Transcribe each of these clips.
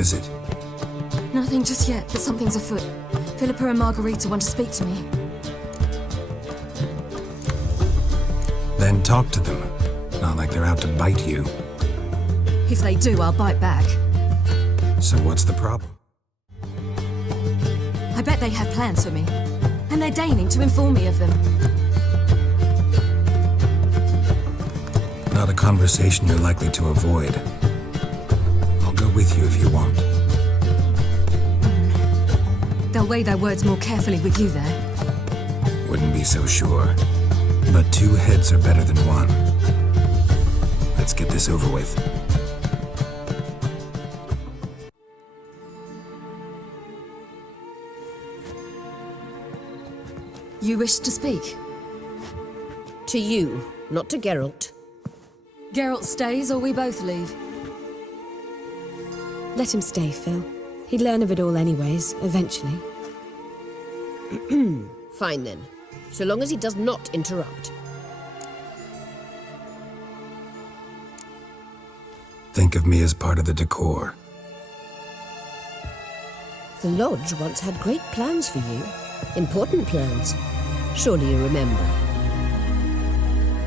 is it? Nothing just yet, but something's afoot. Philippa and Margarita want to speak to me. Then talk to them. Not like they're out to bite you. If they do, I'll bite back. So what's the problem? I bet they have plans for me. And they're deigning to inform me of them. Not a conversation you're likely to avoid. I'll go with you if you want. They'll weigh their words more carefully with you there. Wouldn't be so sure. But 2 heads are better than 1. Let's get this over with. You wish to speak? To you, not to Geralt. Geralt stays or we both leave? Let him stay, Phil. He'd learn of it all anyways, eventually. Fine then, so long as he does not interrupt. Think of me as part of the decor. The Lodge once had great plans for you. Important plans. Surely you remember.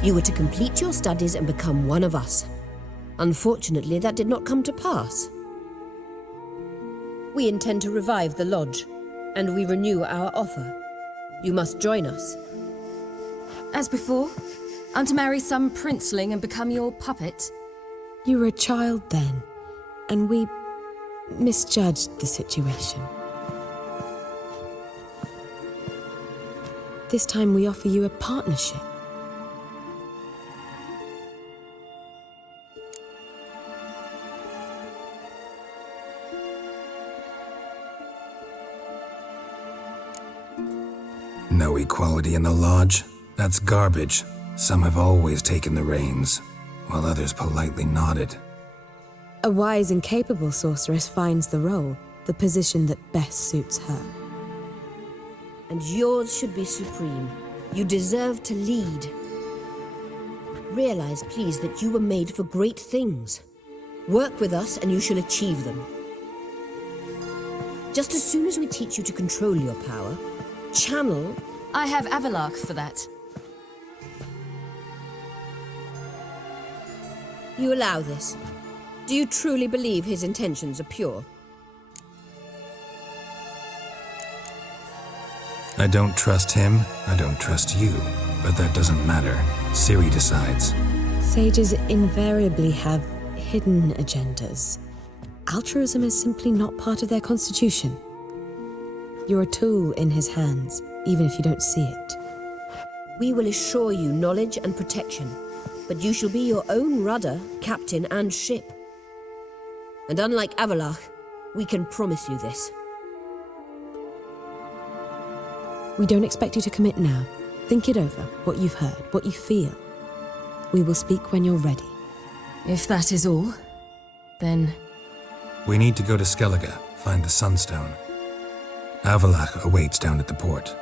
You were to complete your studies and become one of us. Unfortunately, that did not come to pass. We intend to revive the Lodge, and we renew our offer. You must join us. As before, I'm to marry some princeling and become your puppet? You were a child then, and we misjudged the situation. This time we offer you a partnership. No equality in the Lodge? That's garbage. Some have always taken the reins, while others politely nodded. A wise and capable sorceress finds the role, the position that best suits her. And yours should be supreme. You deserve to lead. Realize, please, that you were made for great things. Work with us and you shall achieve them. Just as soon as we teach you to control your power, channel... I have Avallac'h for that. You allow this. Do you truly believe his intentions are pure? I don't trust him, I don't trust you, but that doesn't matter. Ciri decides. Sages invariably have hidden agendas. Altruism is simply not part of their constitution. You're a tool in his hands, even if you don't see it. We will assure you knowledge and protection, but you shall be your own rudder, captain, and ship. And unlike Avallac'h, we can promise you this. We don't expect you to commit now. Think it over, what you've heard, what you feel. We will speak when you're ready. If that is all, then... We need to go to Skellige, find the Sunstone. Avallac'h awaits down at the port.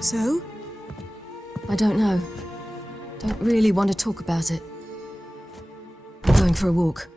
So? I don't know. Don't really want to talk about it. I'm going for a walk.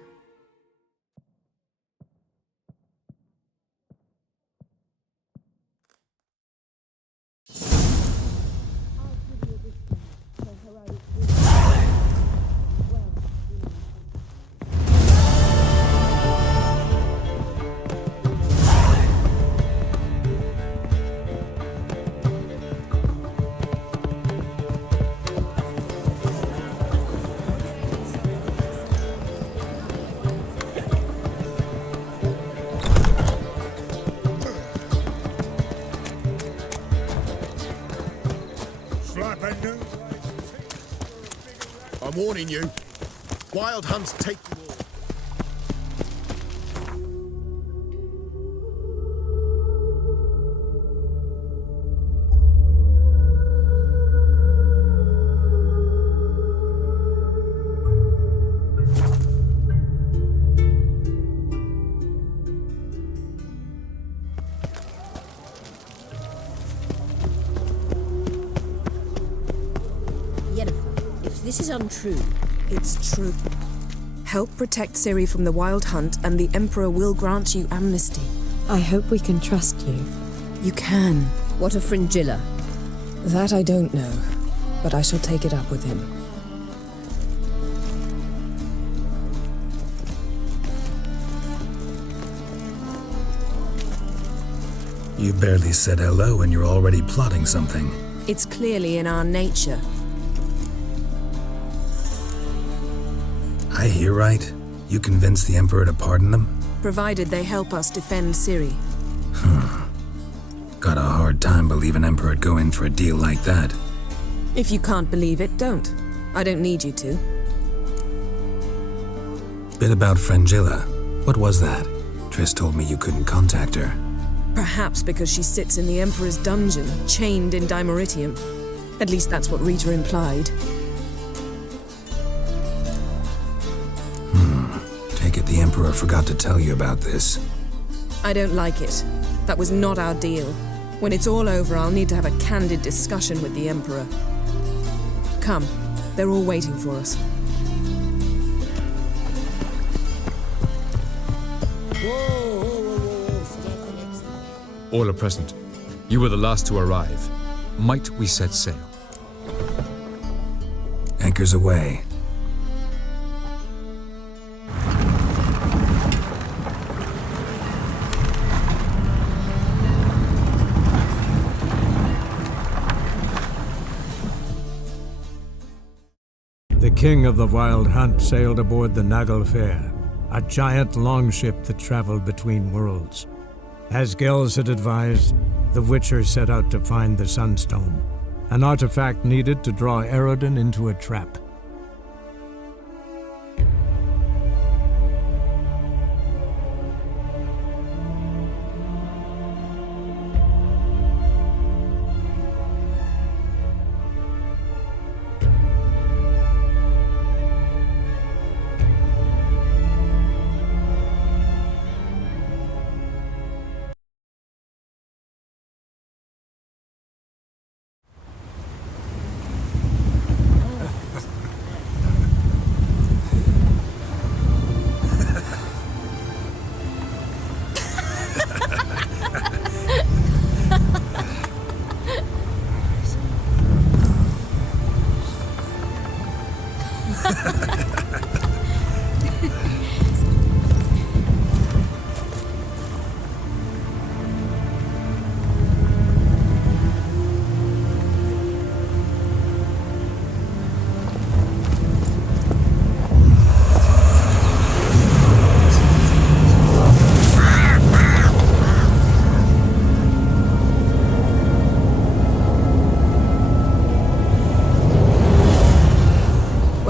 I'm warning you. Wild hunts take you all. This is untrue. It's true. Help protect Ciri from the Wild Hunt, and the Emperor will grant you amnesty. I hope we can trust you. You can. What of Fringilla? That I don't know, but I shall take it up with him. You barely said hello and you're already plotting something. It's clearly in our nature. I hear right? You convinced the Emperor to pardon them? Provided they help us defend Ciri. Got a hard time believing Emperor'd go in for a deal like that. If you can't believe it, don't. I don't need you to. Bit about Fringilla. What was that? Triss told me you couldn't contact her. Perhaps because she sits in the Emperor's dungeon, chained in Dimeritium. At least that's what Rita implied. Take it the Emperor forgot to tell you about this. I don't like it. That was not our deal. When it's all over, I'll need to have a candid discussion with the Emperor. Come, they're all waiting for us. All are present. You were the last to arrive. Might we set sail? Anchors away. The king of the Wild Hunt sailed aboard the Naglfar, a giant longship that traveled between worlds. As Gels had advised, the Witcher set out to find the Sunstone, an artifact needed to draw Eredin into a trap.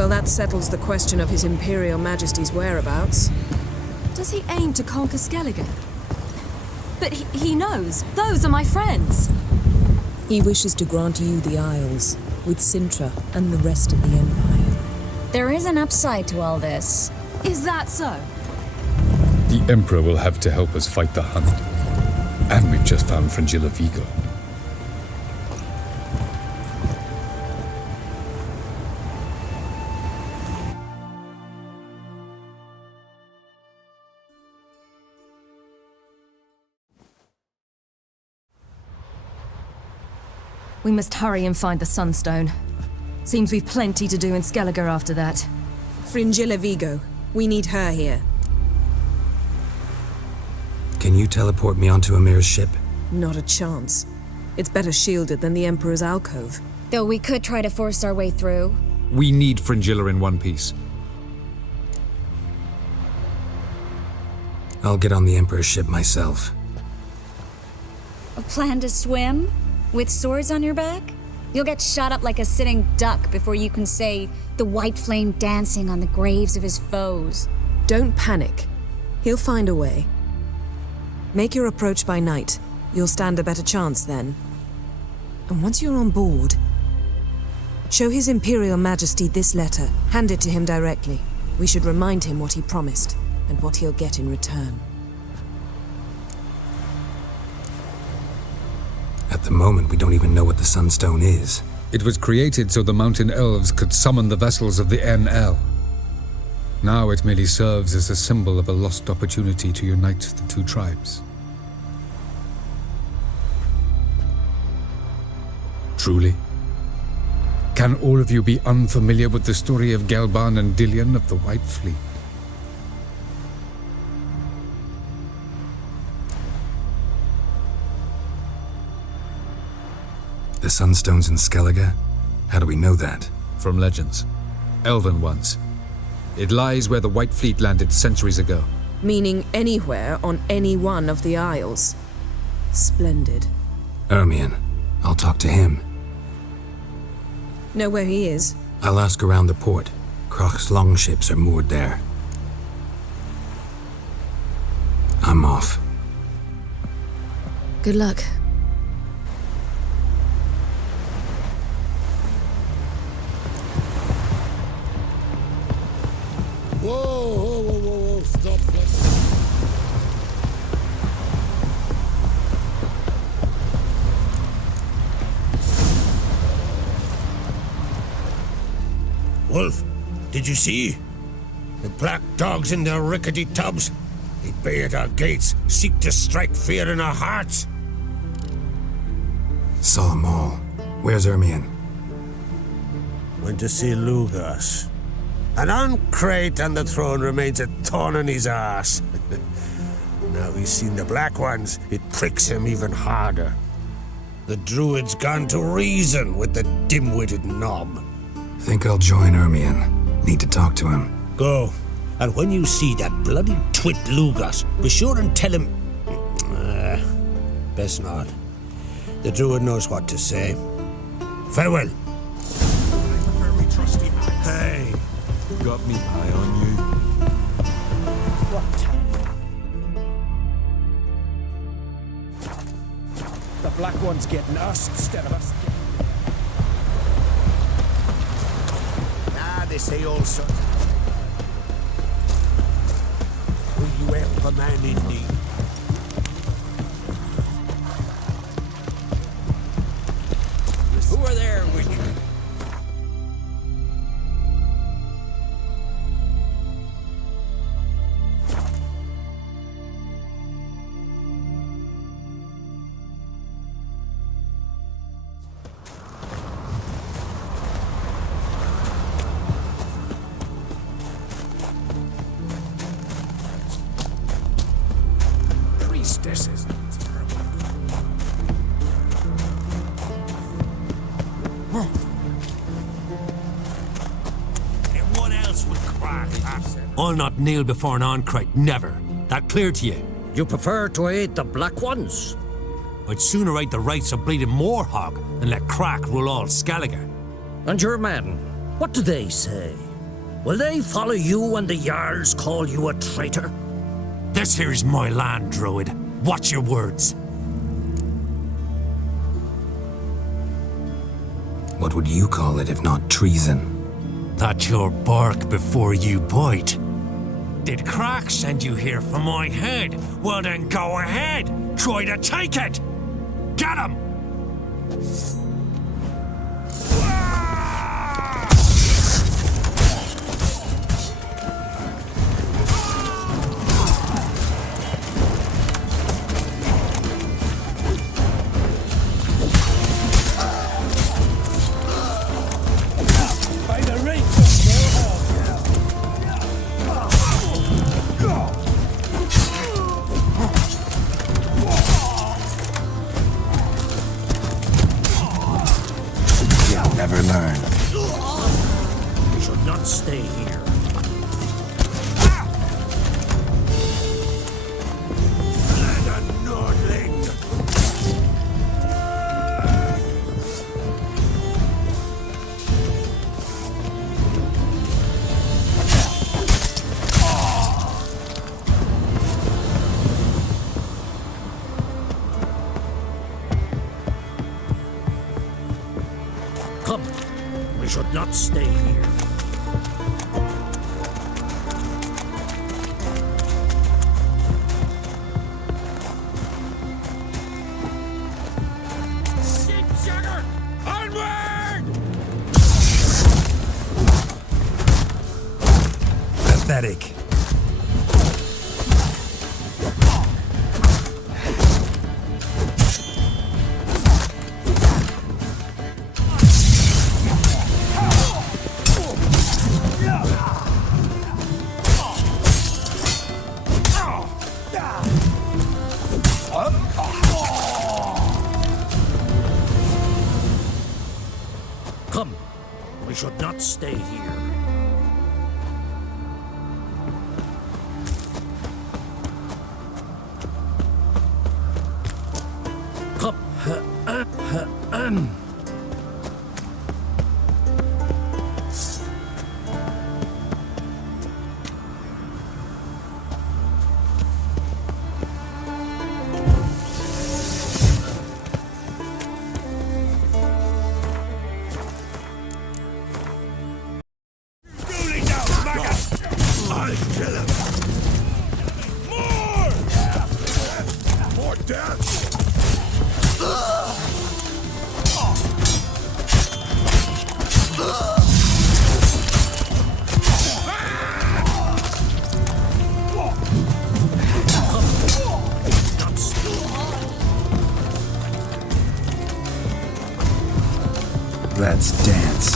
That settles the question of His Imperial Majesty's whereabouts. Does he aim to conquer Skellige? But he knows. Those are my friends. He wishes to grant you the Isles, with Cintra and the rest of the Empire. There is an upside to all this. Is that so? The Emperor will have to help us fight the Hunt. And we've just found Fringilla Vigo. We must hurry and find the Sunstone. Seems we've plenty to do in Skellige after that. Fringilla Vigo. We need her here. Can you teleport me onto Amir's ship? Not a chance. It's better shielded than the Emperor's alcove. Though we could try to force our way through. We need Fringilla in one piece. I'll get on the Emperor's ship myself. A plan to swim? With swords on your back? You'll get shot up like a sitting duck before you can say the white flame dancing on the graves of his foes. Don't panic. He'll find a way. Make your approach by night. You'll stand a better chance then. And once you're on board, show His Imperial Majesty this letter. Hand it to him directly. We should remind him what he promised, and what he'll get in return. At the moment, we don't even know what the Sunstone is. It was created so the mountain elves could summon the vessels of the NL. Now it merely serves as a symbol of a lost opportunity to unite the two tribes. Truly? Can all of you be unfamiliar with the story of Gelban and Dillion of the White Fleet? The Sunstones in Skellige? How do we know that? From legends. Elven ones. It lies where the White Fleet landed centuries ago. Meaning anywhere on any one of the Isles. Splendid. Ermion. I'll talk to him. Know where he is? I'll ask around the port. Kroch's longships are moored there. I'm off. Good luck. Whoa, stop that. Wolf, did you see? The black dogs in their rickety tubs. They bay at our gates, seek to strike fear in our hearts. Saw 'em all. Where's Ermion? Went to see Lugas. An uncrate on the throne remains a thorn in his ass. Now he's seen the Black Ones, it pricks him even harder. The Druid's gone to reason with the dim-witted knob. Think I'll join Ermion. Need to talk to him. Go, and when you see that bloody twit Lugas, be sure and tell him... best not. The Druid knows what to say. Farewell. Hey, got me eye on you. The Black One's getting us instead of us. They say all sorts. Will you help a man in need? Who are there with you? This is terrible. Everyone else would crack. I'll not kneel before an Oncrite, never. That clear to you? You prefer to aid the Black Ones? I'd sooner aid the rights of bleeding Moorhog than let Crack rule all Skellige. And your men, what do they say? Will they follow you when the Jarls call you a traitor? This here's my land, Druid. Watch your words. What would you call it if not treason? That's your bark before you bite. Did Crack send you here for my head? Well then go ahead. Try to take it. Get him! Never learn. You should not stay here. Come, we should not stay here. Sheepjagger! Onward! pathetic. Come, we should not stay here. Come, I'll kill him. More! More death! Let's dance.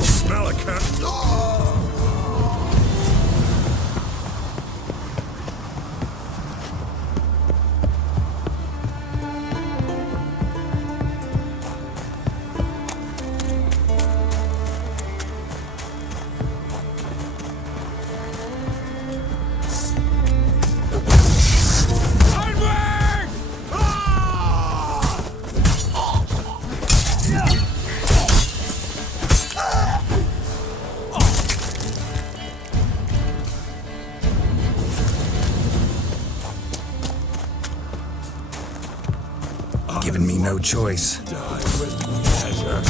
Smell it, cat. Giving me no choice. Die with pleasure.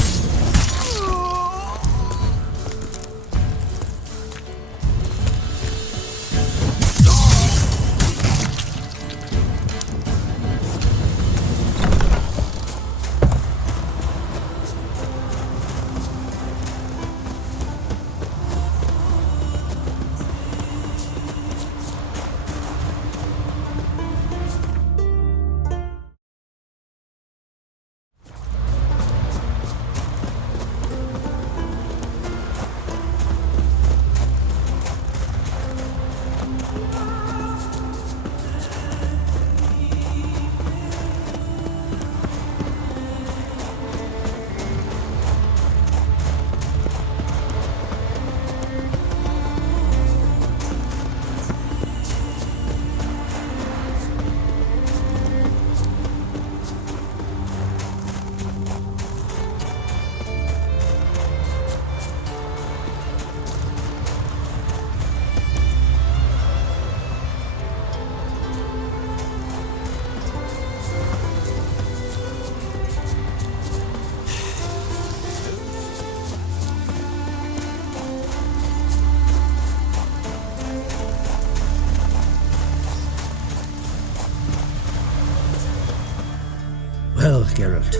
Well, Geralt,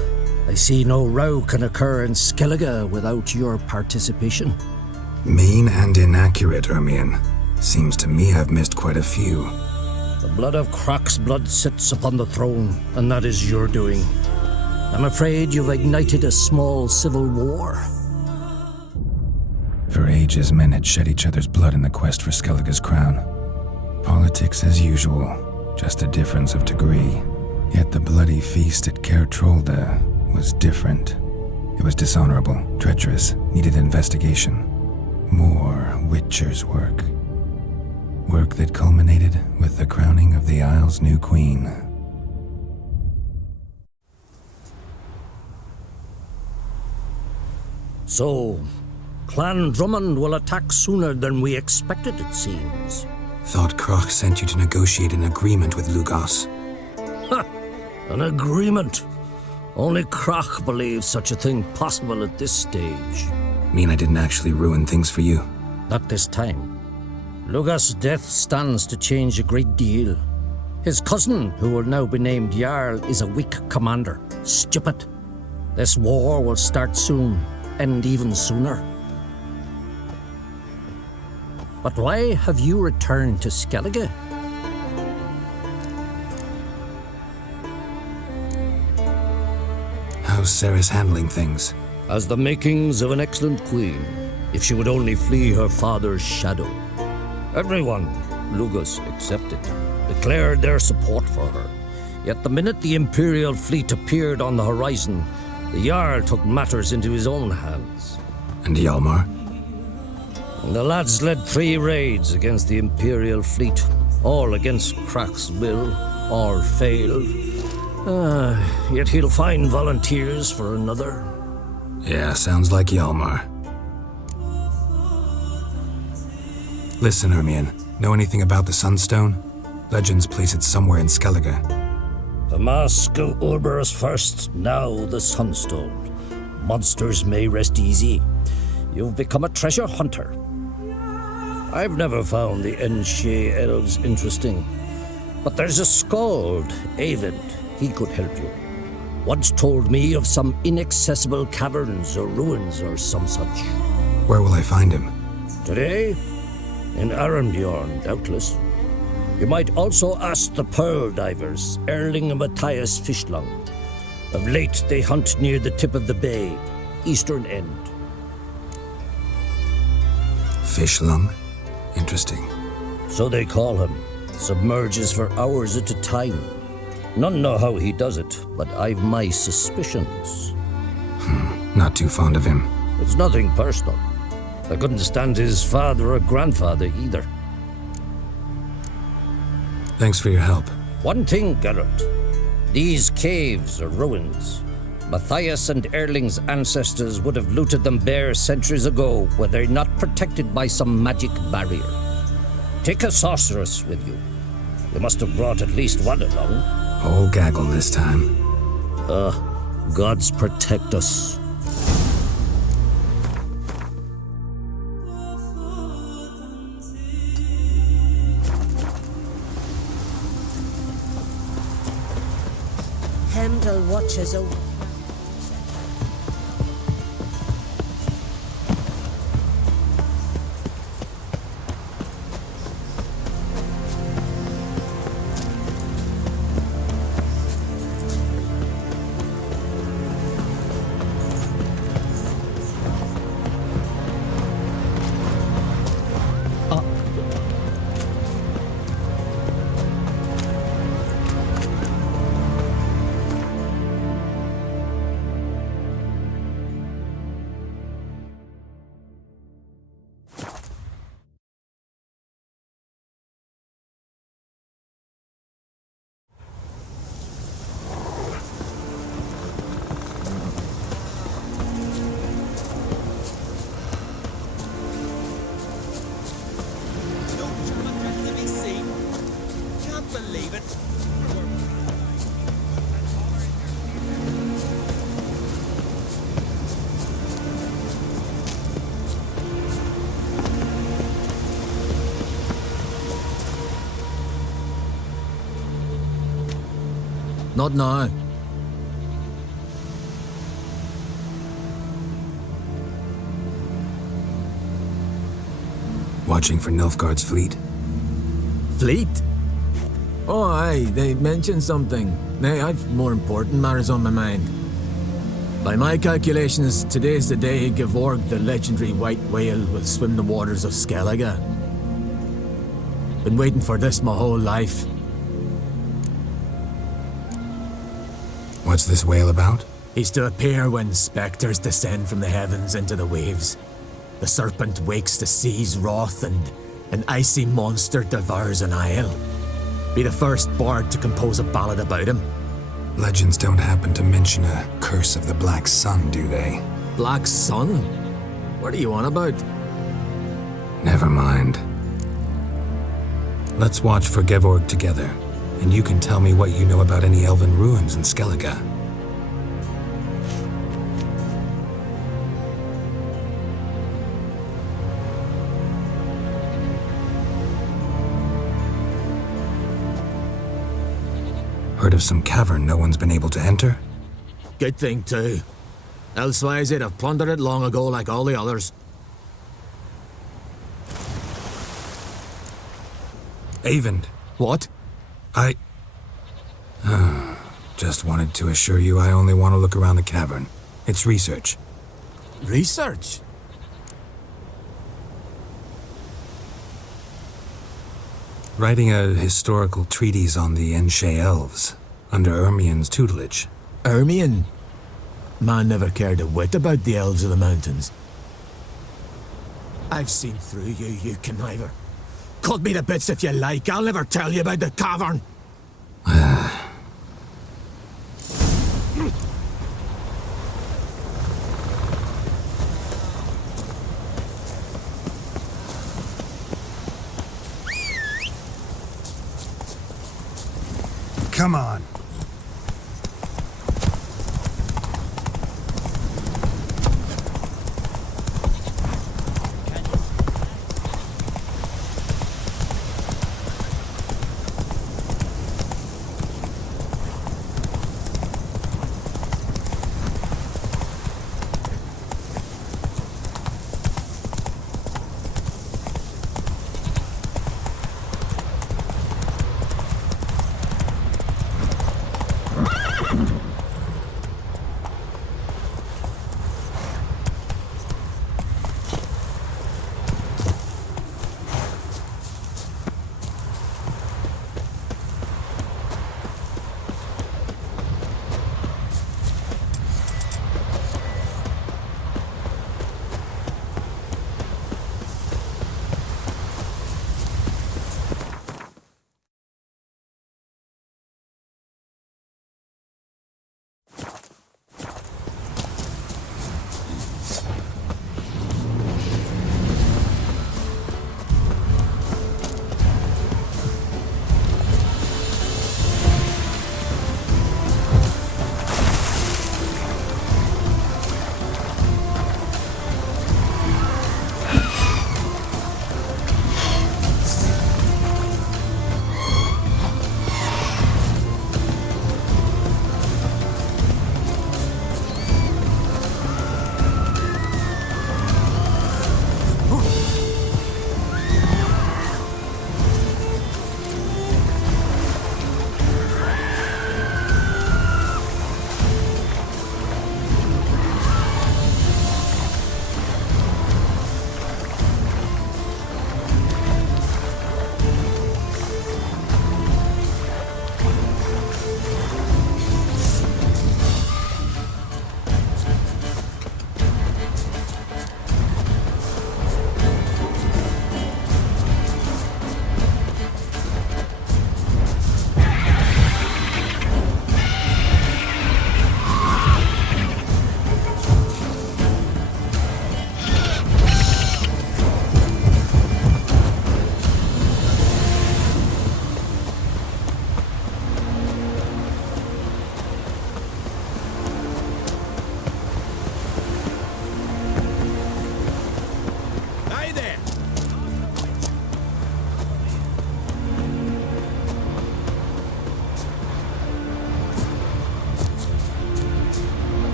I see no row can occur in Skellige without your participation. Mean and inaccurate, Ermion. Seems to me I've missed quite a few. The blood of Croc's blood sits upon the throne, and that is your doing. I'm afraid you've ignited a small civil war. For ages, men had shed each other's blood in the quest for Skellige's crown. Politics as usual, just a difference of degree. Yet the bloody feast at Caer Trolda was different. It was dishonorable, treacherous, needed investigation. More Witcher's work. Work that culminated with the crowning of the Isle's new queen. So, Clan Drummond will attack sooner than we expected, it seems. Thought Croc sent you to negotiate an agreement with Lugos. Ha! An agreement? Only Croc believes such a thing possible at this stage. Mean I didn't actually ruin things for you? Not this time. Lugos' death stands to change a great deal. His cousin, who will now be named Jarl, is a weak commander. Stupid. This war will start soon, end even sooner. But why have you returned to Skellige? How's Ceres handling things? Has the makings of an excellent queen, if she would only flee her father's shadow. Everyone, Lugus excepted, declared their support for her. Yet the minute the Imperial fleet appeared on the horizon, the Jarl took matters into his own hands. And Hjalmar? The lads led 3 raids against the Imperial fleet, all against Krach's will, all failed. Yet he'll find volunteers for another. Yeah, sounds like Hjalmar. Listen, Hermione, know anything about the Sunstone? Legends place it somewhere in Skellige. The Mask of Orberus first, now the Sunstone. Monsters may rest easy. You've become a treasure hunter. I've never found the Enshe elves interesting. But there's a skald, Eyvind. He could help you. Once told me of some inaccessible caverns or ruins or some such. Where will I find him? Today? In Arenbjorn, doubtless. You might also ask the Pearl Divers, Erling and Matthias Fischlung. Of late, they hunt near the tip of the bay, eastern end. Fischlung? Interesting. So they call him. Submerges for hours at a time. None know how he does it, but I've my suspicions. Not too fond of him. It's nothing personal. I couldn't stand his father or grandfather either. Thanks for your help. One thing, Geralt. These caves are ruins. Matthias and Erling's ancestors would have looted them bare centuries ago were they not protected by some magic barrier. Take a sorceress with you. You must have brought at least one along. Whole gaggle this time. Gods protect us. Heimdall watches over. Not now. Watching for Nilfgaard's fleet? Fleet? Oh, aye, they mentioned something. Nay, I've more important matters on my mind. By my calculations, today's the day Gevorg, the legendary white whale, will swim the waters of Skellige. Been waiting for this my whole life. What's this whale about? He's to appear when spectres descend from the heavens into the waves. The serpent wakes the sea's wrath and an icy monster devours an isle. Be the first bard to compose a ballad about him. Legends don't happen to mention a curse of the Black Sun, do they? Black Sun? What are you on about? Never mind. Let's watch for Gevorg together, and you can tell me what you know about any elven ruins in Skellige. Heard of some cavern no one's been able to enter? Good thing too. Elsewise, they'd have plundered it long ago like all the others. Avon. What? I... Just wanted to assure you I only want to look around the cavern. It's research. Research? Writing a historical treatise on the Enshe elves, under Ermien's tutelage. Ermien? Man never cared a whit about the elves of the mountains. I've seen through you, you conniver. Cut me to bits if you like, I'll never tell you about the cavern. Come on.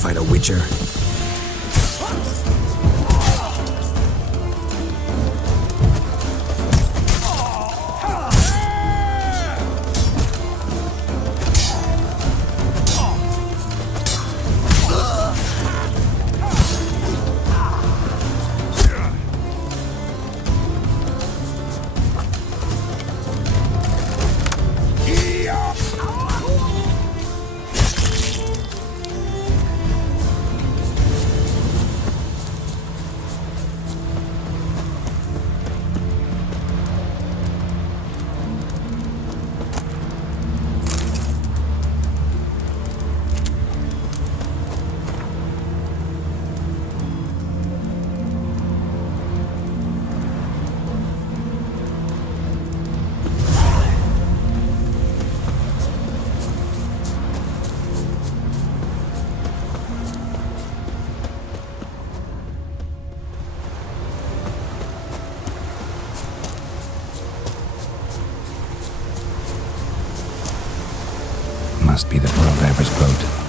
Fight a witcher. must be the Pearl boat.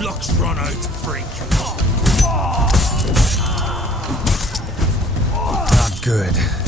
Luck's run out, freak. Not good.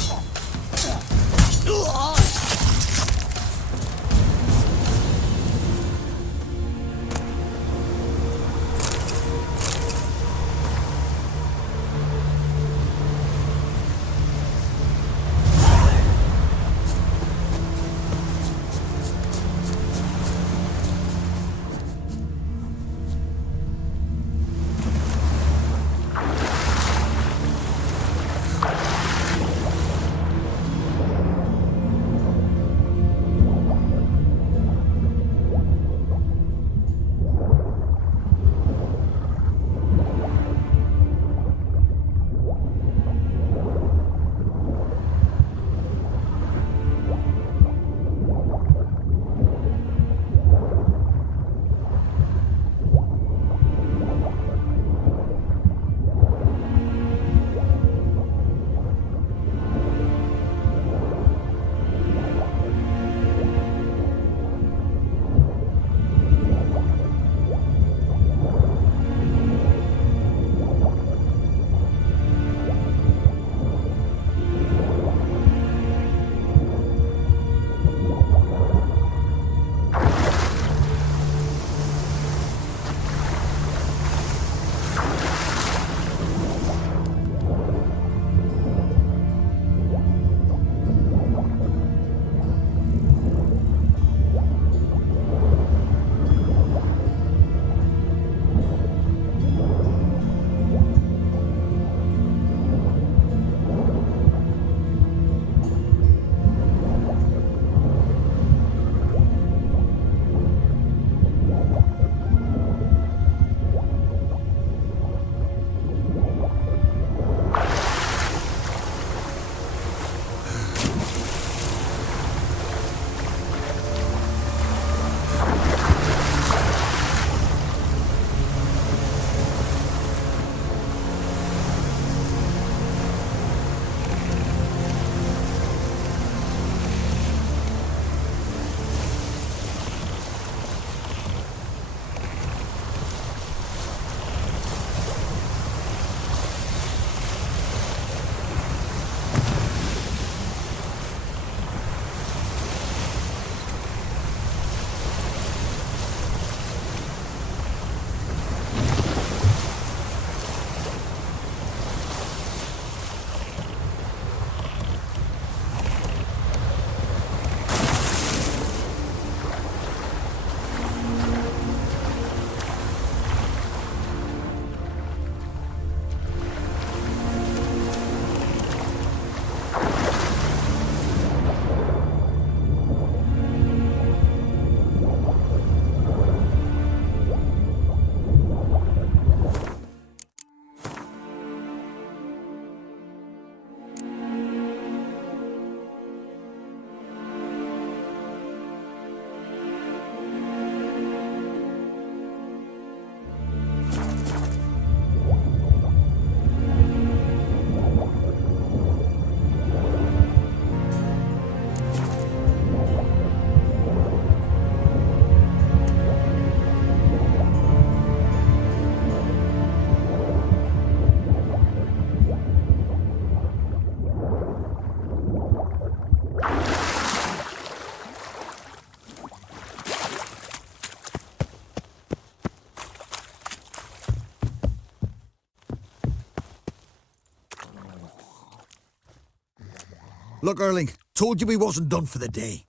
Look, Erling, told you we wasn't done for the day.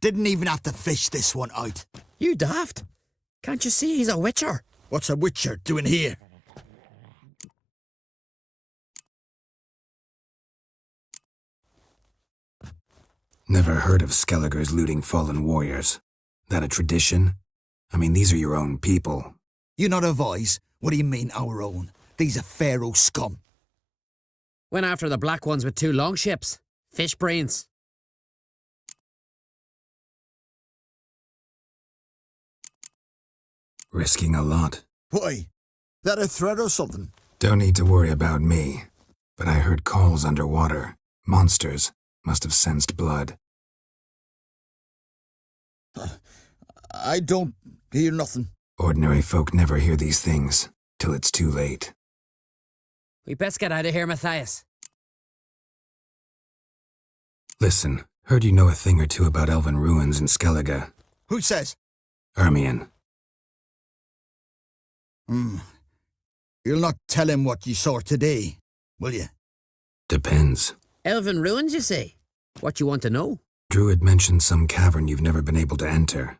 Didn't even have to fish this one out. You daft? Can't you see he's a witcher? What's a witcher doing here? Never heard of Skelligers looting fallen warriors. That a tradition? I mean, these are your own people. You not of eyes? What do you mean, our own? These are Pharaoh scum. Went after the black ones with 2 longships. Fish brains. Risking a lot. Why? That a threat or something? Don't need to worry about me. But I heard calls underwater. Monsters must have sensed blood. I don't hear nothing. Ordinary folk never hear these things, till it's too late. We best get out of here, Matthias. Listen, heard you know a thing or two about elven ruins in Skellige. Who says? Ermion. You'll not tell him what you saw today, will you? Depends. Elven ruins, you say? What you want to know? Druid mentioned some cavern you've never been able to enter.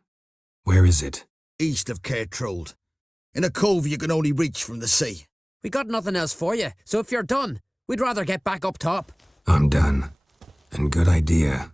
Where is it? East of Cairtrold. In a cove you can only reach from the sea. We got nothing else for you, so if you're done, we'd rather get back up top. I'm done. And good idea.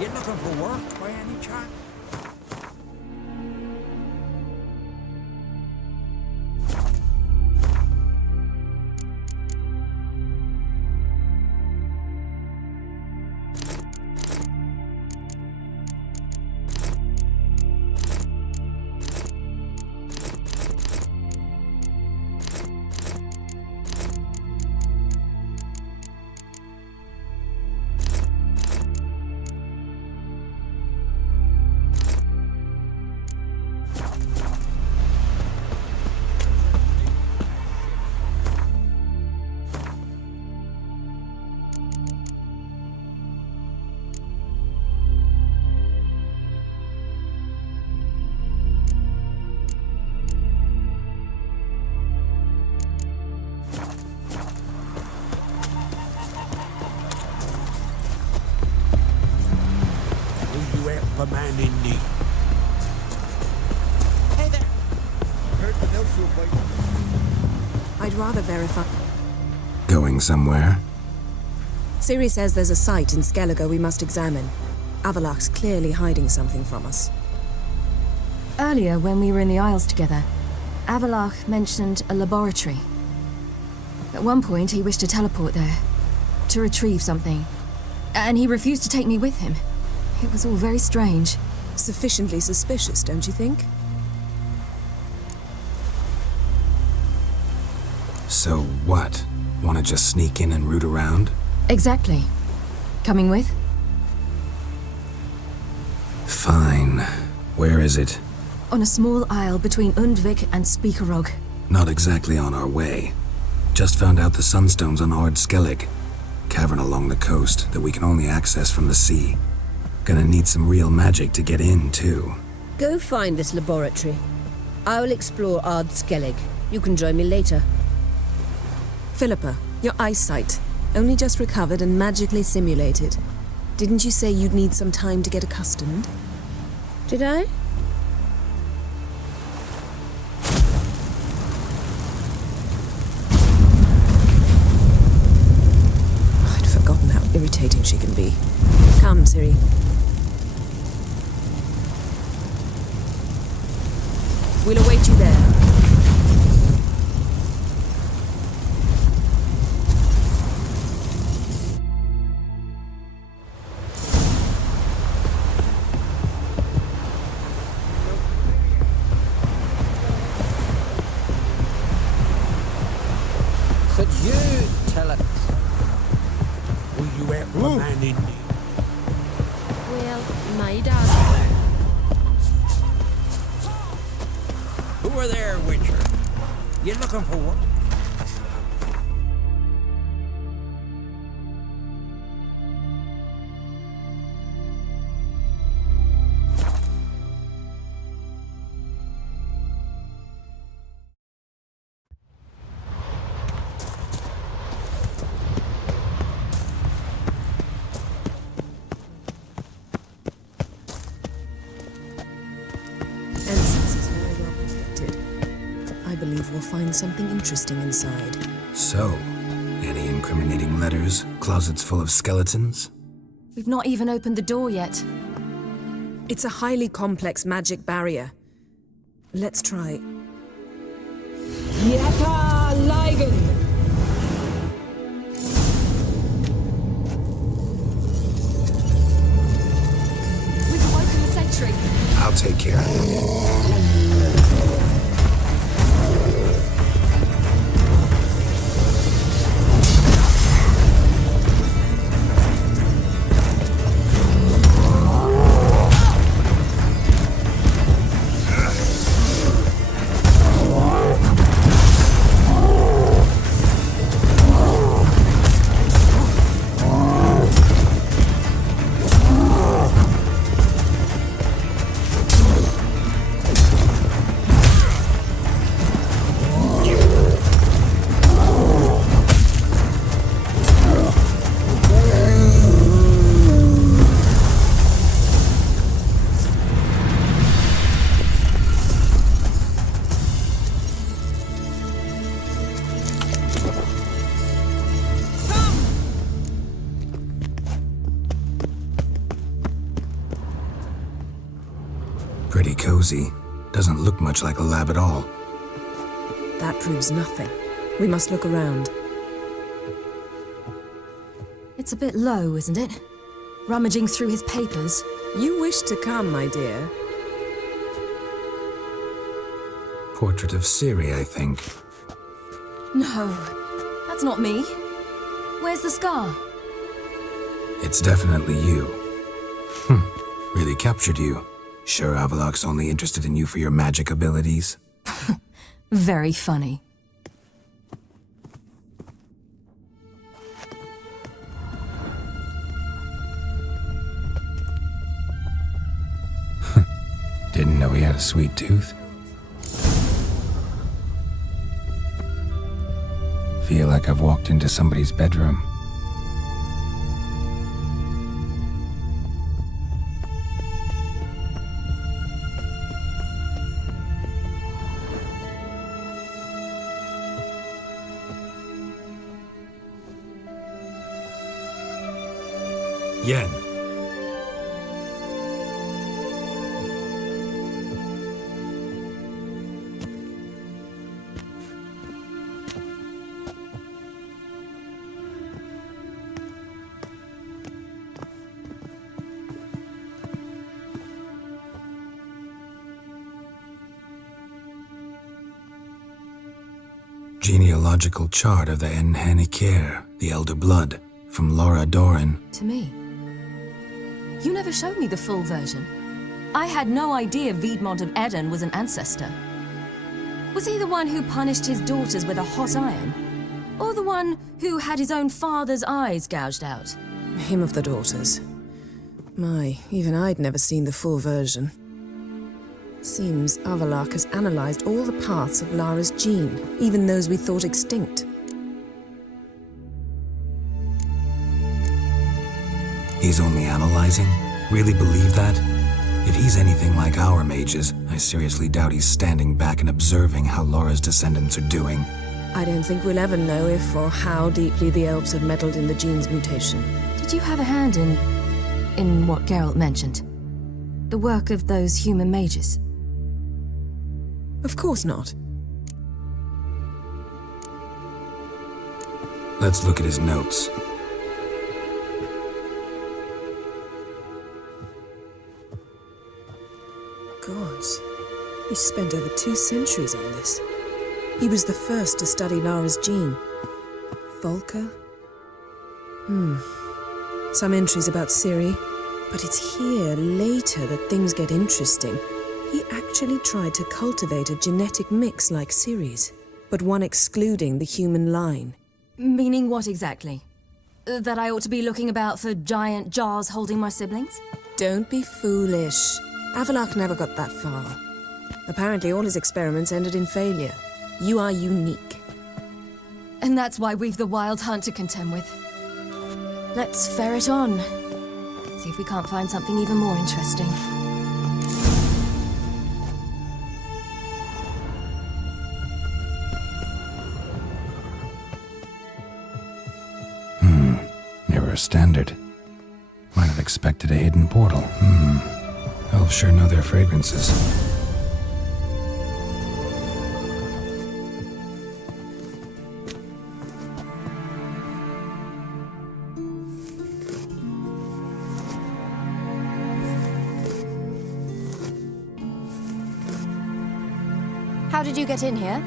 You looking for work by any chance? A man in need. rather verify. Going somewhere? Ciri says there's a site in Skellige we must examine. Avalok's clearly hiding something from us. Earlier, when we were in the Isles together, Avalok mentioned a laboratory. At one point, he wished to teleport there, to retrieve something. And he refused to take me with him. It was all very strange. Sufficiently suspicious, don't you think? So what? Want to just sneak in and root around? Exactly. Coming with? Fine. Where is it? On a small isle between Undvik and Speakerog. Not exactly on our way. Just found out the sunstones on Ard Skellig. Cavern along the coast that we can only access from the sea. Gonna need some real magic to get in, too. Go find this laboratory. I will explore Ard Skellig. You can join me later. Philippa, your eyesight. Only just recovered and magically simulated. Didn't you say you'd need some time to get accustomed? Did I? I'd forgotten how irritating she can be. Come, Ciri. We'll await you there. Could you tell us? Will you help a man in need? Well, my dad. Who are there, Witcher? You looking for work? Entrance is very well protected. I believe we'll find something interesting inside. So, any incriminating letters? Closets full of skeletons? We've not even opened the door yet. It's a highly complex magic barrier. Let's try. Yata Ligen! We've awoken the sentry. I'll take care of it. Pretty cozy. Doesn't look much like a lab at all. That proves nothing. We must look around. It's a bit low, isn't it? Rummaging through his papers. You wish to come, my dear. Portrait of Ciri, I think. No, that's not me. Where's the scar? It's definitely you. Really captured you. Sure Avalok's only interested in you for your magic abilities? Very funny. Didn't know he had a sweet tooth. Feel like I've walked into somebody's bedroom. Yen. Genealogical chart of the Enhanikir, the Elder Blood, from Laura Doran. To me. You never showed me the full version. I had no idea Viedmont of Eden was an ancestor. Was he the one who punished his daughters with a hot iron? Or the one who had his own father's eyes gouged out? Him of the daughters. My, even I'd never seen the full version. Seems Avallac'h has analyzed all the parts of Lara's gene, even those we thought extinct. He's only analyzing? Really believe that? If he's anything like our mages, I seriously doubt he's standing back and observing how Laura's descendants are doing. I don't think we'll ever know if or how deeply the elves have meddled in the gene's mutation. Did you have a hand in what Geralt mentioned? The work of those human mages? Of course not. Let's look at his notes. Gods. He spent over 2 centuries on this. He was the first to study Lara's gene. Volker? Some entries about Ciri, but it's here, later, that things get interesting. He actually tried to cultivate a genetic mix like Ciri's, but one excluding the human line. Meaning what exactly? That I ought to be looking about for giant jars holding my siblings? Don't be foolish. Avallac'h never got that far. Apparently all his experiments ended in failure. You are unique. And that's why we've the Wild Hunt to contend with. Let's ferret on. See if we can't find something even more interesting. Mirror standard. Might have expected a hidden portal. Elves sure know their fragrances. How did you get in here?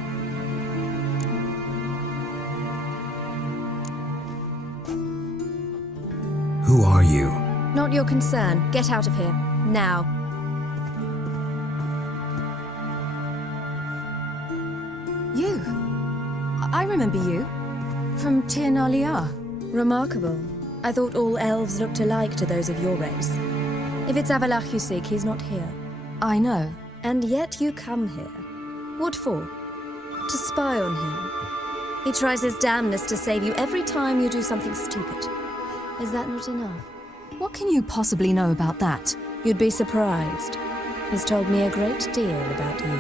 Who are you? Not your concern. Get out of here. Now. You? I remember you. From Tir Nalia. Remarkable. I thought all elves looked alike to those of your race. If it's Avallac'h you seek, he's not here. I know. And yet you come here. What for? To spy on him. He tries his damnedest to save you every time you do something stupid. Is that not enough? What can you possibly know about that? You'd be surprised. He's told me a great deal about you.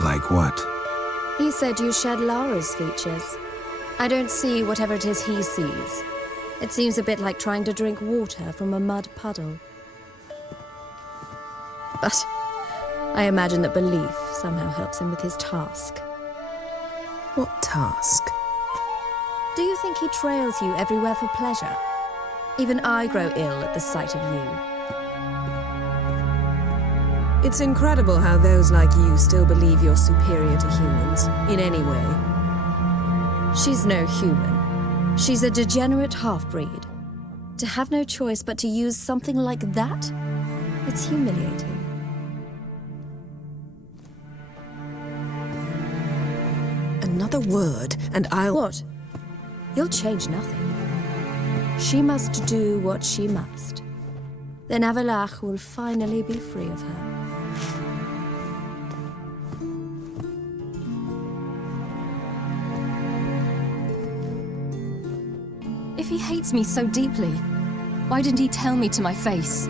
Like what? He said you shared Lara's features. I don't see whatever it is he sees. It seems a bit like trying to drink water from a mud puddle. But I imagine that belief somehow helps him with his task. What task? Do you think he trails you everywhere for pleasure? Even I grow ill at the sight of you. It's incredible how those like you still believe you're superior to humans, in any way. She's no human. She's a degenerate half-breed. To have no choice but to use something like that? It's humiliating. Another word, and I'll... What? You'll change nothing. She must do what she must. Then Avallac'h will finally be free of her. If he hates me so deeply, why didn't he tell me to my face?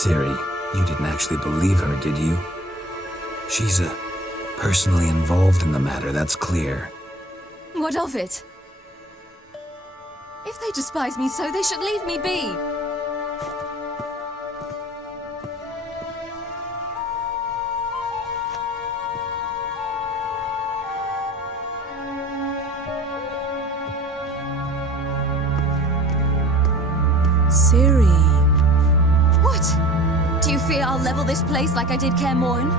Ciri, you didn't actually believe her, did you? She's personally involved in the matter, that's clear. What of it? If they despise me so, they should leave me be. Ciri. What? Do you fear I'll level this place like I did Kaer Morhen?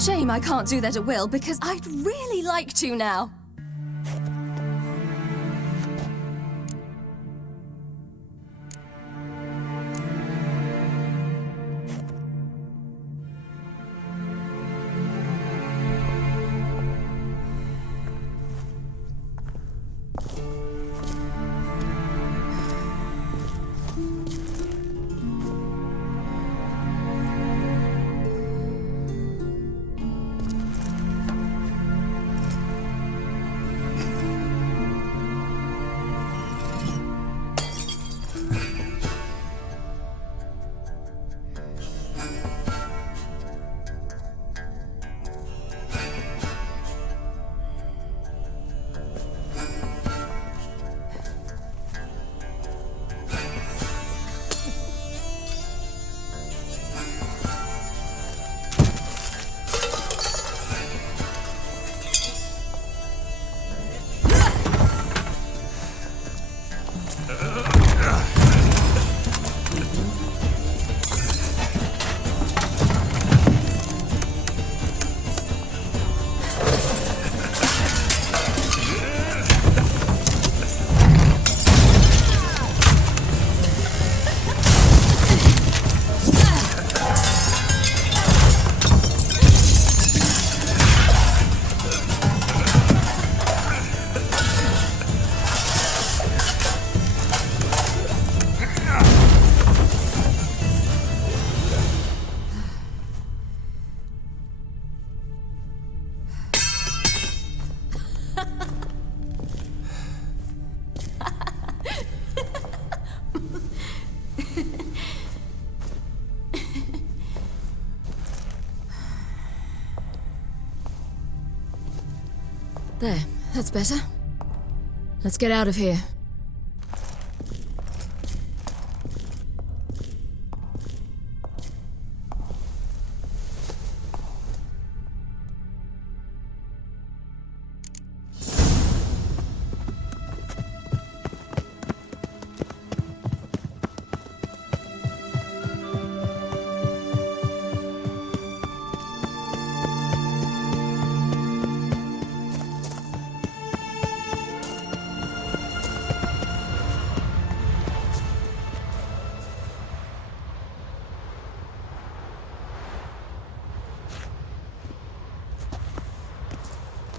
Shame I can't do that at will, because I'd really like to now. There, that's better. Let's get out of here.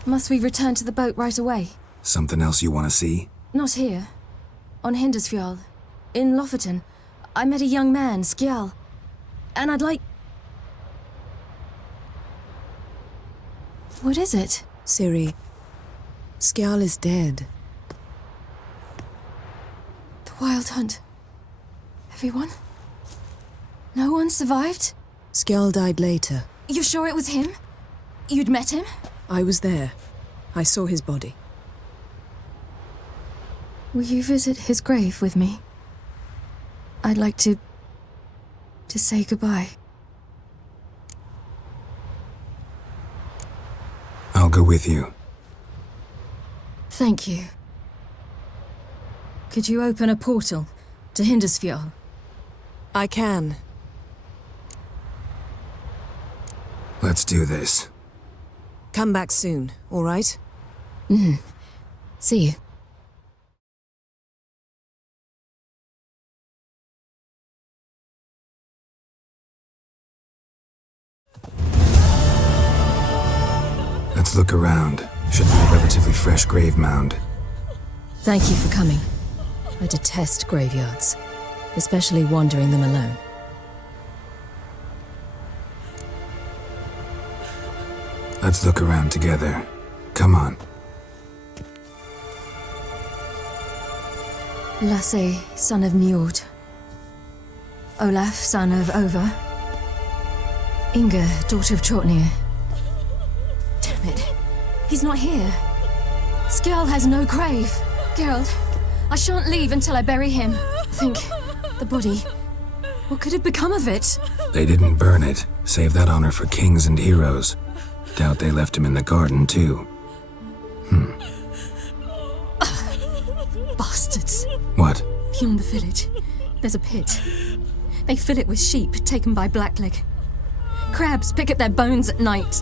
Must we return to the boat right away? Something else you want to see? Not here. On Hindarsfjall. In Lofoten. I met a young man, Skjal. And I'd like... What is it? Ciri, Skjal is dead. The Wild Hunt. Everyone? No one survived? Skjal died later. You sure it was him? You'd met him? I was there. I saw his body. Will you visit his grave with me? I'd like to say goodbye. I'll go with you. Thank you. Could you open a portal to Hindarsfjall? I can. Let's do this. Come back soon, all right? See you. Let's look around. Should be a relatively fresh grave mound. Thank you for coming. I detest graveyards, especially wandering them alone. Let's look around together. Come on. Lasse, son of Njord. Olaf, son of Ova. Inga, daughter of Trotnir. Damn it. He's not here. Skjall has no grave. Geralt, I shan't leave until I bury him. Think, the body. What could have become of it? They didn't burn it. Save that honor for kings and heroes. Doubt they left him in the garden, too. Bastards. What? Beyond the village, there's a pit. They fill it with sheep taken by Blackleg. Crabs pick at their bones at night.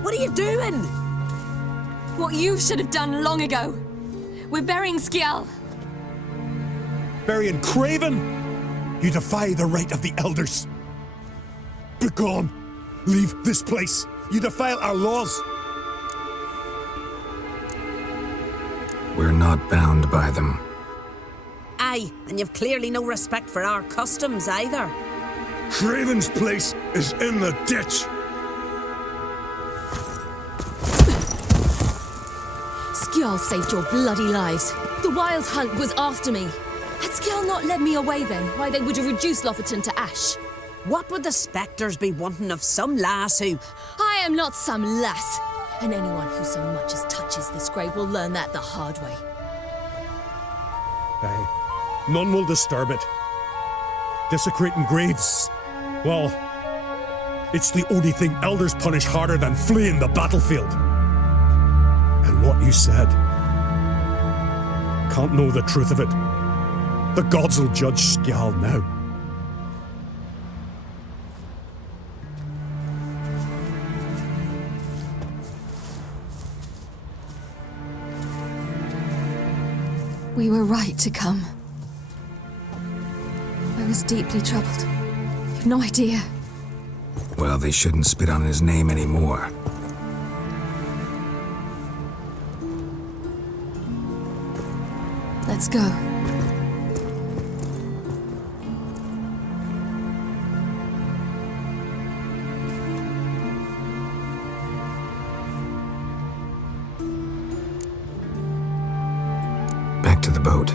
What are you doing? What you should have done long ago. We're burying Skjall. Burying Craven? You defy the right of the elders. Begone! Leave this place! You defile our laws! We're not bound by them. Aye, and you've clearly no respect for our customs either. Craven's place is in the ditch! Skjall saved your bloody lives. The Wild Hunt was after me. Had Skjall not led me away then, why they would have reduced Lofoten to ash. What would the spectres be wanting of some lass who... I am not some lass, and anyone who so much as touches this grave will learn that the hard way. Aye, none will disturb it. Desecrating graves, well, it's the only thing elders punish harder than fleeing the battlefield. And what you said, can't know the truth of it. The gods will judge Skjall now. We were right to come. I was deeply troubled. You've no idea. Well, they shouldn't spit on his name anymore. Let's go. Back to the boat.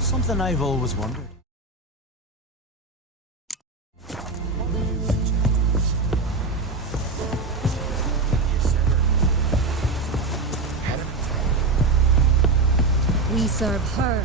Something I've always wondered. We serve her.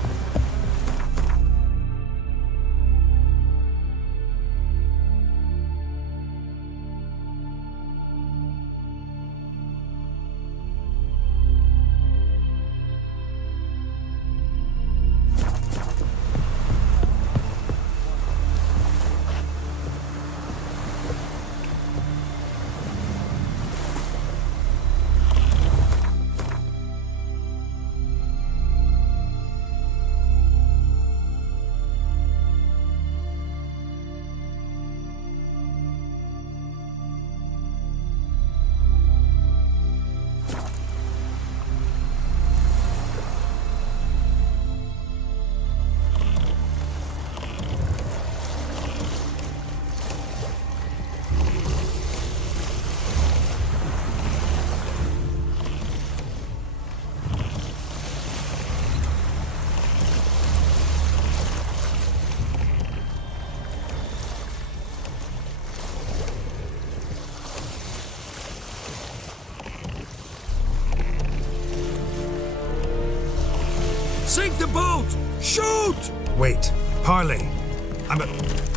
Sink the boat! Shoot! Wait, Harley.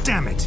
Damn it!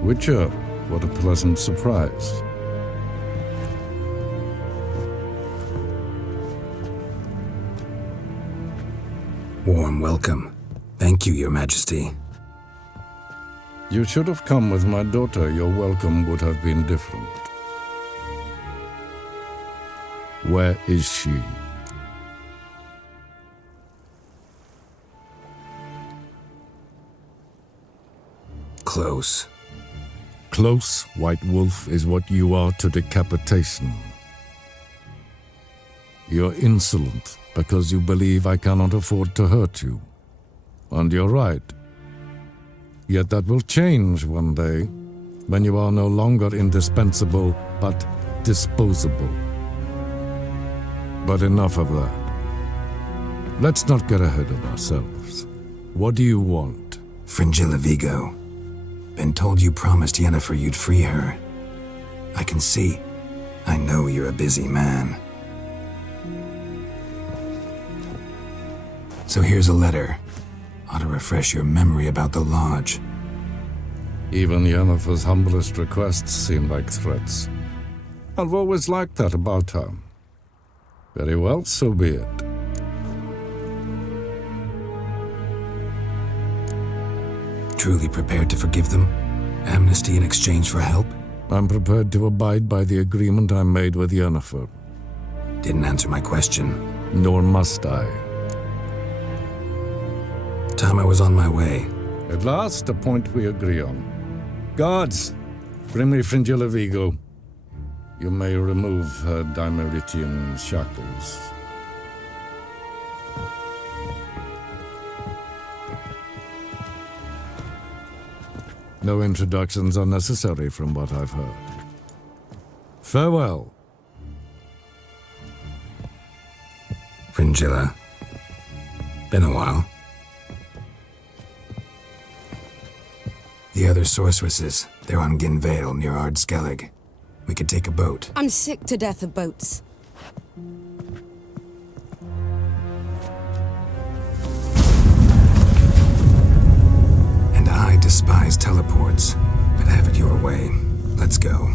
Witcher, what a pleasant surprise. Warm welcome. Thank you, Your Majesty. You should have come with my daughter. Your welcome would have been different. Where is she? Close. Close, White Wolf, is what you are to decapitation. You're insolent because you believe I cannot afford to hurt you. And you're right. Yet that will change one day, when you are no longer indispensable, but disposable. But enough of that. Let's not get ahead of ourselves. What do you want? Fringilla Vigo. Been told you promised Yennefer you'd free her. I can see. I know you're a busy man. So here's a letter. Ought to refresh your memory about the Lodge. Even Yennefer's humblest requests seem like threats. I've always liked that about her. Very well, so be it. Truly prepared to forgive them? Amnesty in exchange for help? I'm prepared to abide by the agreement I made with Yennefer. Didn't answer my question. Nor must I. Time I was on my way. At last, a point we agree on. Guards, bring me Fringilla Vigo. You may remove her Dimeritian shackles. No introductions are necessary from what I've heard. Farewell. Fringilla. Been a while. The other sorceresses, they're on Ginvale near Ard Skellig. We could take a boat. I'm sick to death of boats. And I despise teleports, but have it your way. Let's go.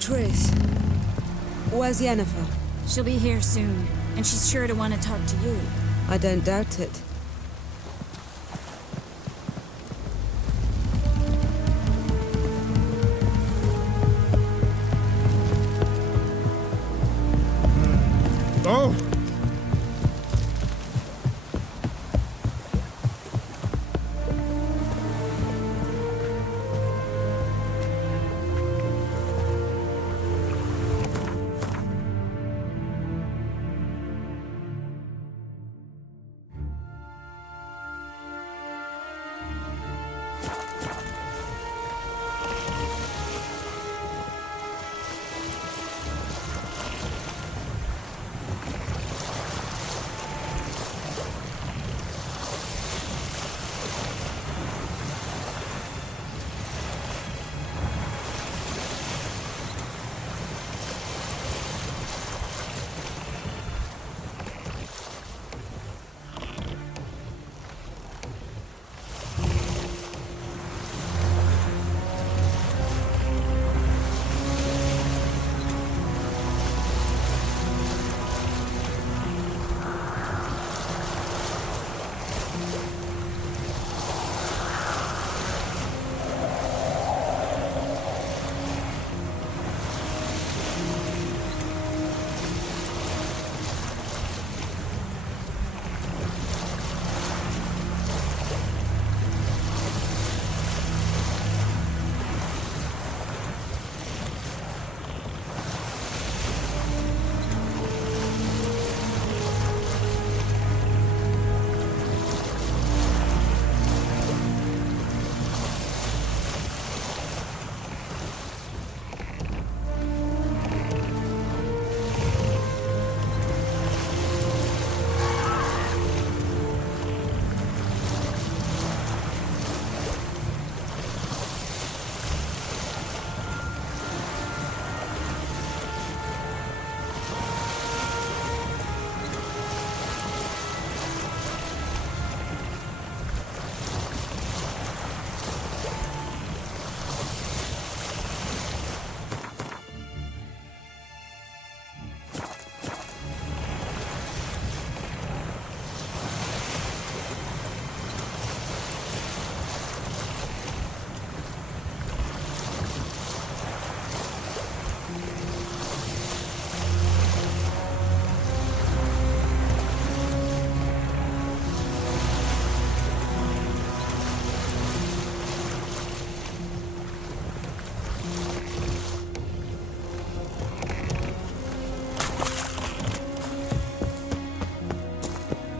Triss, where's Yennefer? She'll be here soon, and she's sure to want to talk to you. I don't doubt it.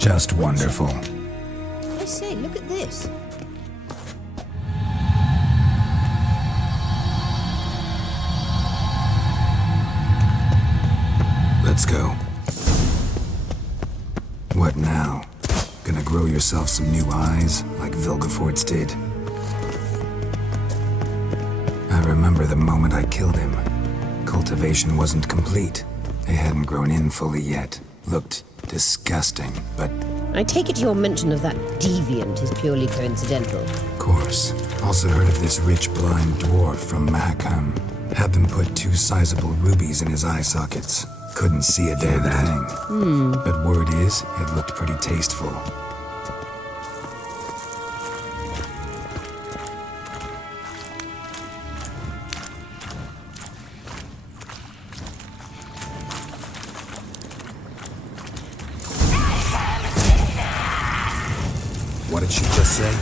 Just wonderful. I say, look at this. Let's go. What now? Gonna grow yourself some new eyes, like Vilgefortz did? I remember the moment I killed him. Cultivation wasn't complete. They hadn't grown in fully yet. Looked disgusting, but... I take it your mention of that deviant is purely coincidental. Of course. Also heard of this rich blind dwarf from Mahakam. Had them put 2 sizable rubies in his eye sockets. Couldn't see a damn thing. But word is, it looked pretty tasteful. What did she just say?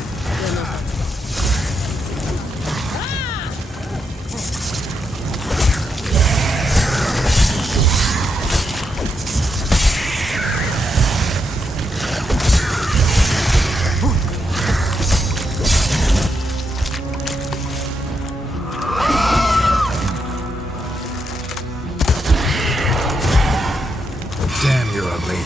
Damn, you're ugly.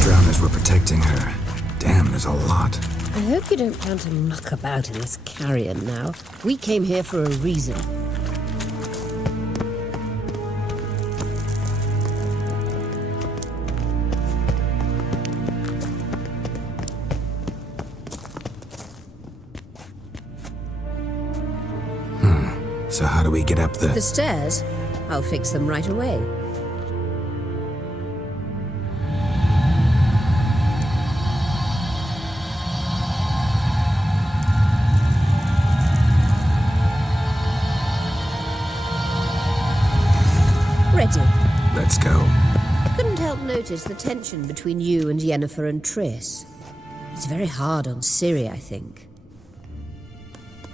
Drowners were protecting her. Damn, there's a lot. I hope you don't plan to muck about in this carrion now. We came here for a reason. So how do we get up The stairs? I'll fix them right away. Ready. Let's go. Couldn't help notice the tension between you and Yennefer and Triss. It's very hard on Ciri, I think.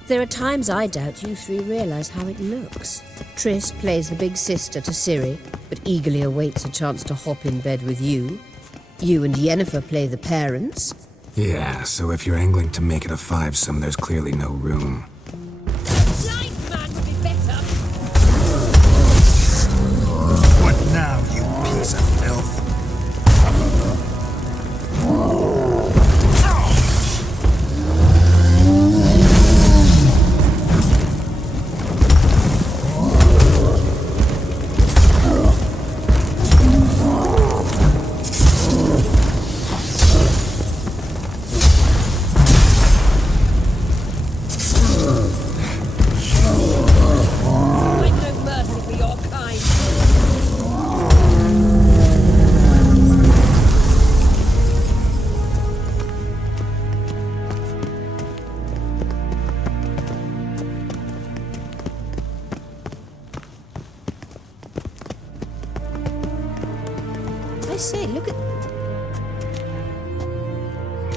There are times I doubt you 3 realize how it looks. Triss plays the big sister to Ciri, but eagerly awaits a chance to hop in bed with you. You and Yennefer play the parents. Yeah, so if you're angling to make it a 5-some, there's clearly no room. What now, you piece of filth? I say, look at...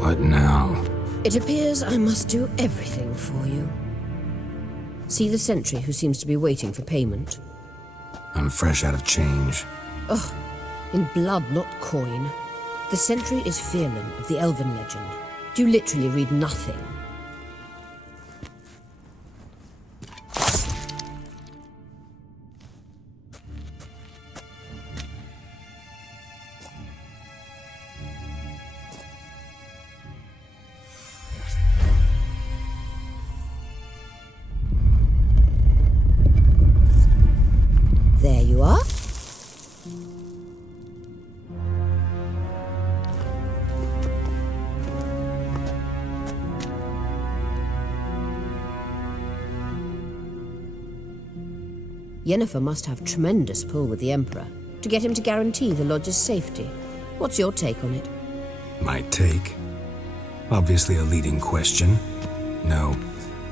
What now? It appears I must do everything for you. See the sentry who seems to be waiting for payment? I'm fresh out of change. Ugh, in blood, not coin. The sentry is Firlan of the Elven legend. You literally read nothing. There you are. Yennefer must have tremendous pull with the Emperor to get him to guarantee the lodge's safety. What's your take on it? My take? Obviously a leading question. No.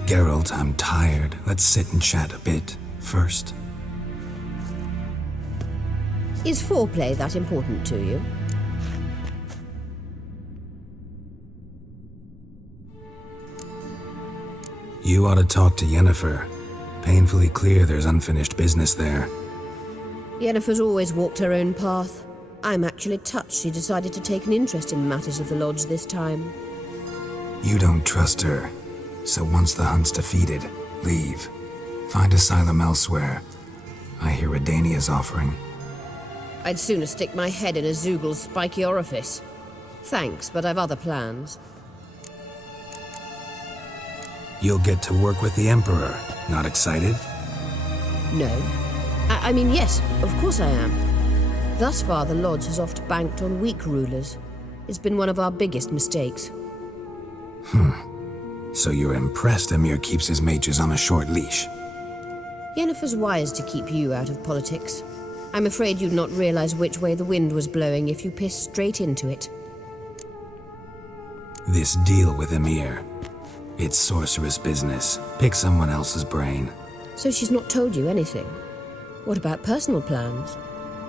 Geralt, I'm tired. Let's sit and chat a bit first. Is foreplay that important to you? You ought to talk to Yennefer. Painfully clear there's unfinished business there. Yennefer's always walked her own path. I'm actually touched she decided to take an interest in matters of the Lodge this time. You don't trust her. So once the hunt's defeated, leave. Find asylum elsewhere. I hear Redania's offering. I'd sooner stick my head in a Zoogl's spiky orifice. Thanks, but I've other plans. You'll get to work with the Emperor. Not excited? No. I mean, yes, of course I am. Thus far, the Lodge has oft banked on weak rulers. It's been one of our biggest mistakes. So you're impressed Emir keeps his mages on a short leash? Yennefer's wise to keep you out of politics. I'm afraid you'd not realize which way the wind was blowing if you pissed straight into it. This deal with Emir. It's sorceress business. Pick someone else's brain. So she's not told you anything? What about personal plans?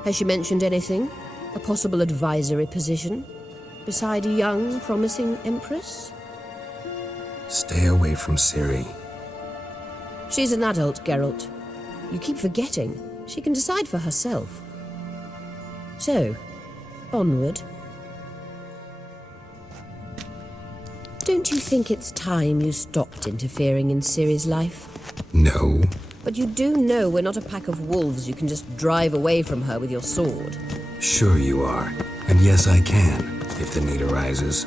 Has she mentioned anything? A possible advisory position? Beside a young, promising empress? Stay away from Ciri. She's an adult, Geralt. You keep forgetting. She can decide for herself. So, onward. Don't you think it's time you stopped interfering in Ciri's life? No. But you do know we're not a pack of wolves you can just drive away from her with your sword. Sure you are. And yes, I can, if the need arises.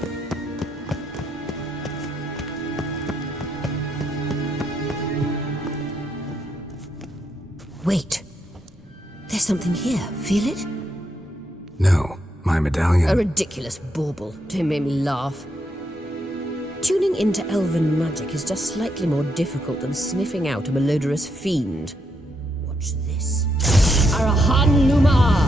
Wait. There's something here. Feel it? No, my medallion. A ridiculous bauble. Don't make me laugh. Tuning into elven magic is just slightly more difficult than sniffing out a malodorous fiend. Watch this. Arahan Luma!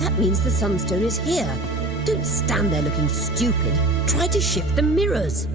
That means the Sunstone is here. Don't stand there looking stupid. Try to shift the mirrors.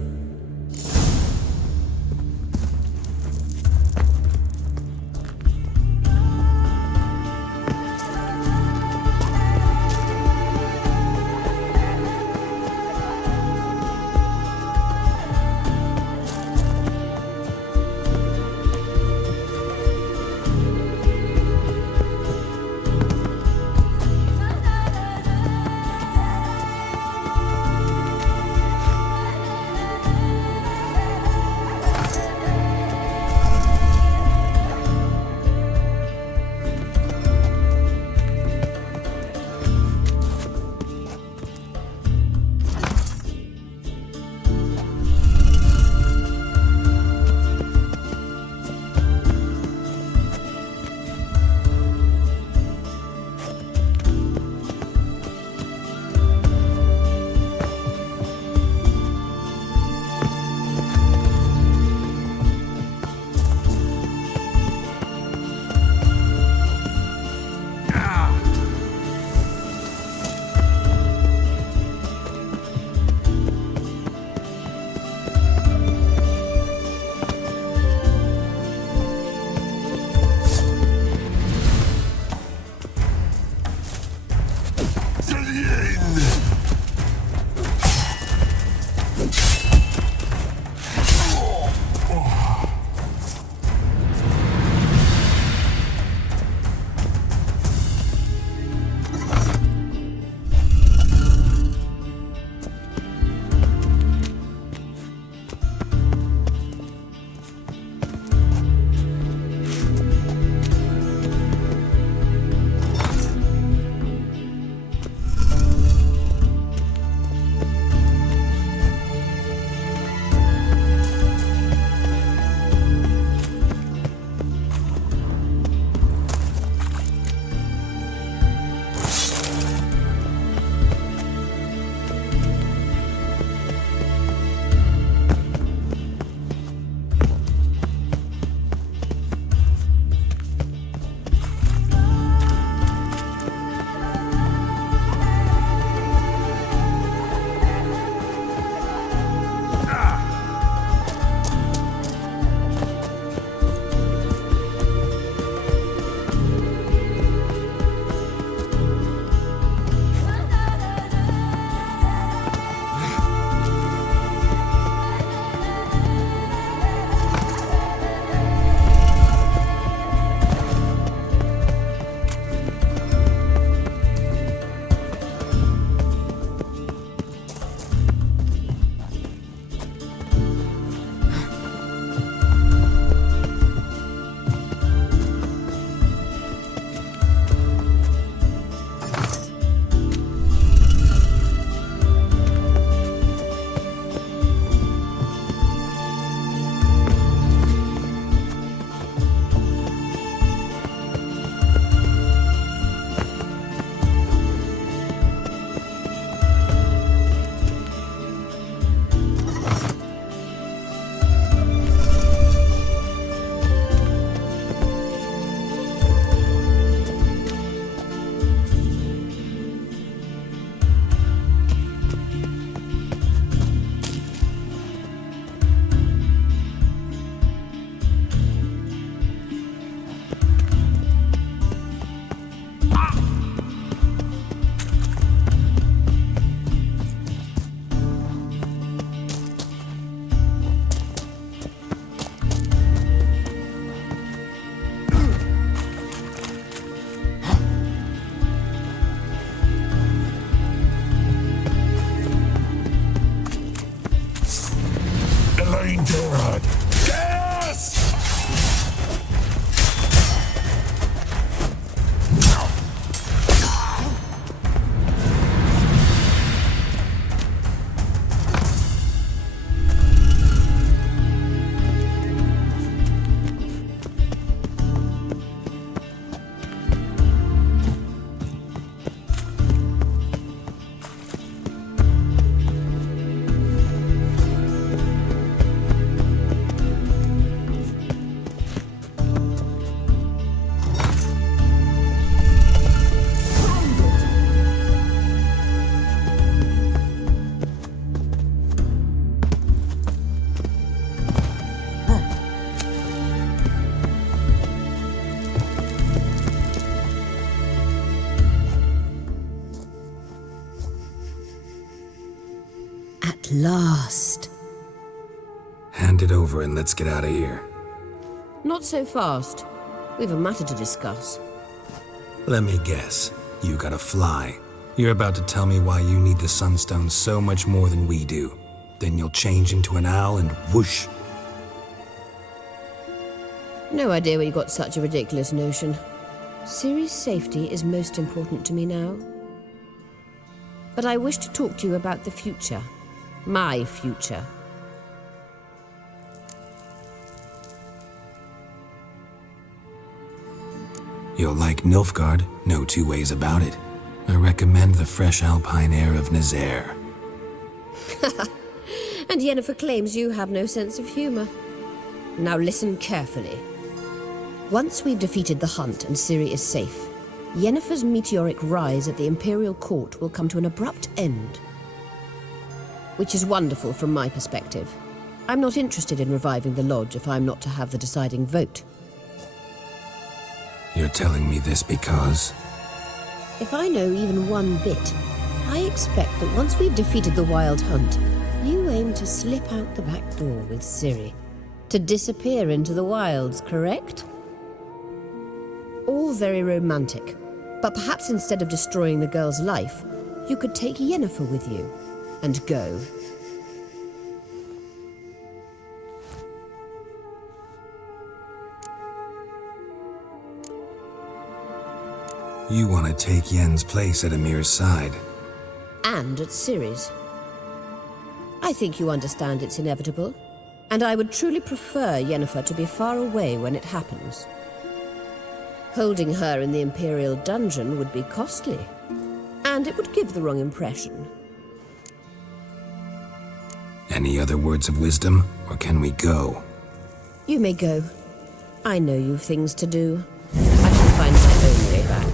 last. Hand it over and let's get out of here. Not so fast. We've a matter to discuss. Let me guess. You gotta fly. You're about to tell me why you need the Sunstone so much more than we do. Then you'll change into an owl and whoosh. No idea where you got such a ridiculous notion. Ciri's safety is most important to me now. But I wish to talk to you about the future. My future. You'll like Nilfgaard, no two ways about it. I recommend the fresh alpine air of Nazaire. And Yennefer claims you have no sense of humor. Now listen carefully. Once we've defeated the Hunt and Ciri is safe, Yennefer's meteoric rise at the Imperial Court will come to an abrupt end. Which is wonderful from my perspective. I'm not interested in reviving the Lodge if I'm not to have the deciding vote. You're telling me this because... If I know even one bit, I expect that once we've defeated the Wild Hunt, you aim to slip out the back door with Ciri. To disappear into the wilds, correct? All very romantic. But perhaps instead of destroying the girl's life, you could take Yennefer with you and go. You want to take Yen's place at Amir's side. And at Ciri's. I think you understand it's inevitable, and I would truly prefer Yennefer to be far away when it happens. Holding her in the Imperial dungeon would be costly, and it would give the wrong impression. Any other words of wisdom, or can we go? You may go. I know you've things to do. I shall find my own way back.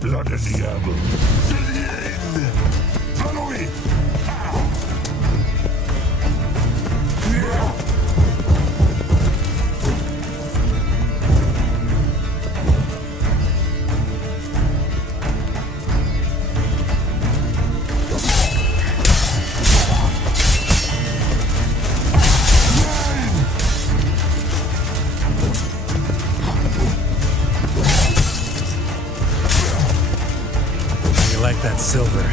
Blood and diable. Follow me! Like that silver.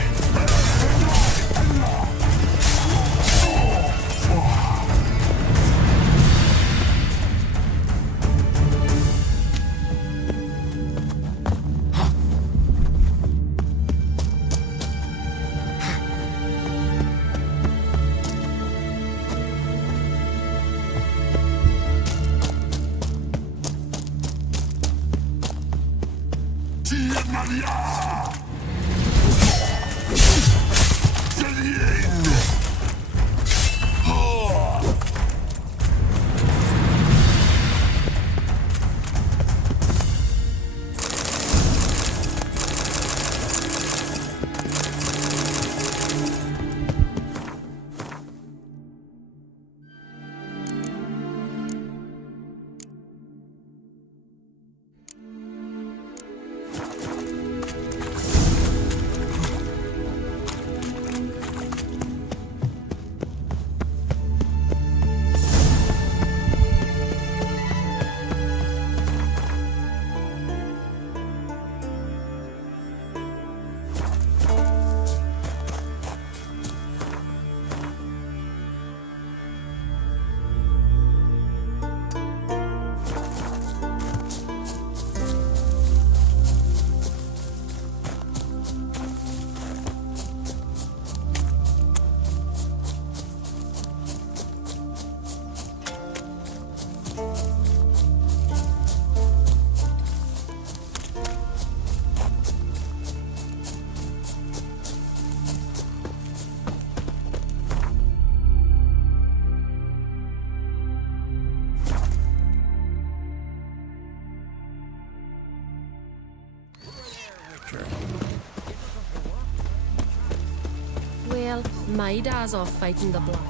Well, my dad's off fighting the Black.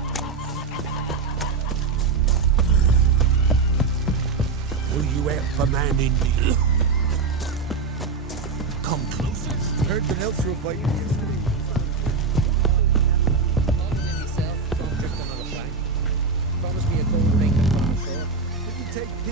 Will you help a man in need? Come closer. Heard the else were biting yesterday. Promised me a gold ring from the shore. Didn't take